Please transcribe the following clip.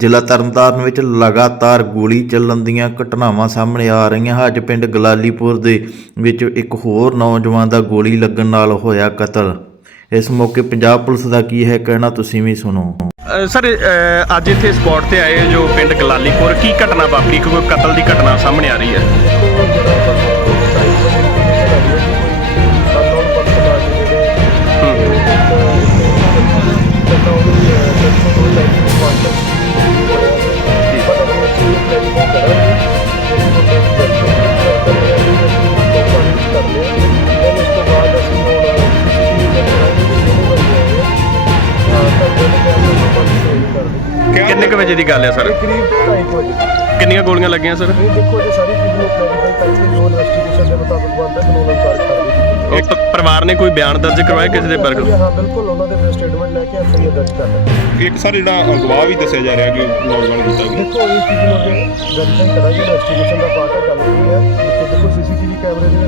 ਜ਼ਿਲ੍ਹਾ ਤਰਨਤਾਰਨ ਵਿੱਚ ਲਗਾਤਾਰ ਗੋਲੀ ਚੱਲਣ ਦੀਆਂ ਘਟਨਾਵਾਂ ਸਾਹਮਣੇ ਆ ਰਹੀਆਂ। ਅੱਜ ਪਿੰਡ ਗਲਾਲੀਪੁਰ ਦੇ ਵਿੱਚ ਇੱਕ ਹੋਰ ਨੌਜਵਾਨ ਦਾ ਗੋਲੀ ਲੱਗਣ ਨਾਲ ਹੋਇਆ ਕਤਲ। ਇਸ ਮੌਕੇ ਪੰਜਾਬ ਪੁਲਿਸ ਦਾ ਕੀ ਹੈ ਕਹਿਣਾ ਤੁਸੀਂ ਵੀ ਸੁਣੋ। ਸਰ ਅੱਜ ਇੱਥੇ ਸਪੌਟ ਤੇ ਆਏ ਜੋ ਪਿੰਡ ਗਲਾਲੀਪੁਰ। ਕੀ ਘਟਨਾ ਵਾਪਰੀ? ਕੋਈ ਕਤਲ ਦੀ ਘਟਨਾ ਸਾਹਮਣੇ ਆ ਰਹੀ ਹੈ। ਵਜੇ ਦੀ ਗੱਲ ਹੈ ਸਰ। ਕਰੀਬ 2:30 ਵਜੇ। ਕਿੰਨੀਆਂ ਗੋਲੀਆਂ ਲੱਗੀਆਂ ਸਰ? ਇਹ ਦੇਖੋ ਇਹ ਸਾਰੀ ਚੀਜ਼ ਨੂੰ ਕਲੈਰੀਫਾਈ ਕਰਕੇ ਜੋ ਇਨਵੈਸਟੀਗੇਸ਼ਨ ਦੇ ਮੁਤਾਬਕ ਬਣਦਾ ਕਾਨੂੰਨ ਅਨੁਸਾਰ ਕਰਦੇ ਇੱਕ ਪਰਿਵਾਰ ਨੇ ਕੋਈ ਬਿਆਨ ਦਰਜ ਕਰਵਾਇਆ ਕਿਸੇ ਦੇ ਬਰਗ ਹਾਂ ਬਿਲਕੁਲ ਉਹਨਾਂ ਦੇ ਸਟੇਟਮੈਂਟ ਲੈ ਕੇ ਐਫਆਈਆਰ ਦਰਜ ਕਰ ਰਹੇ ਇੱਕ ਸਰ ਜਿਹੜਾ ਅਗਵਾ ਵੀ ਦੱਸਿਆ ਜਾ ਰਿਹਾ ਕਿ ਨੌਜਵਾਨ ਕੀਤਾ ਗਿਆ। ਦੇਖੋ ਇਹ ਚੀਜ਼ ਨੂੰ ਵੈਰੀਫਾਈ ਕਰਾਂਗੇ ਇਨਵੈਸਟੀਗੇਸ਼ਨ ਦਾ ਪਾਰਟ ਹੈ ਗੱਲ ਕੀ ਹੈ। ਦੇਖੋ ਦੇਖੋ ਸੀਸੀਟੀਵੀ ਕੈਮਰੇ ਦੇ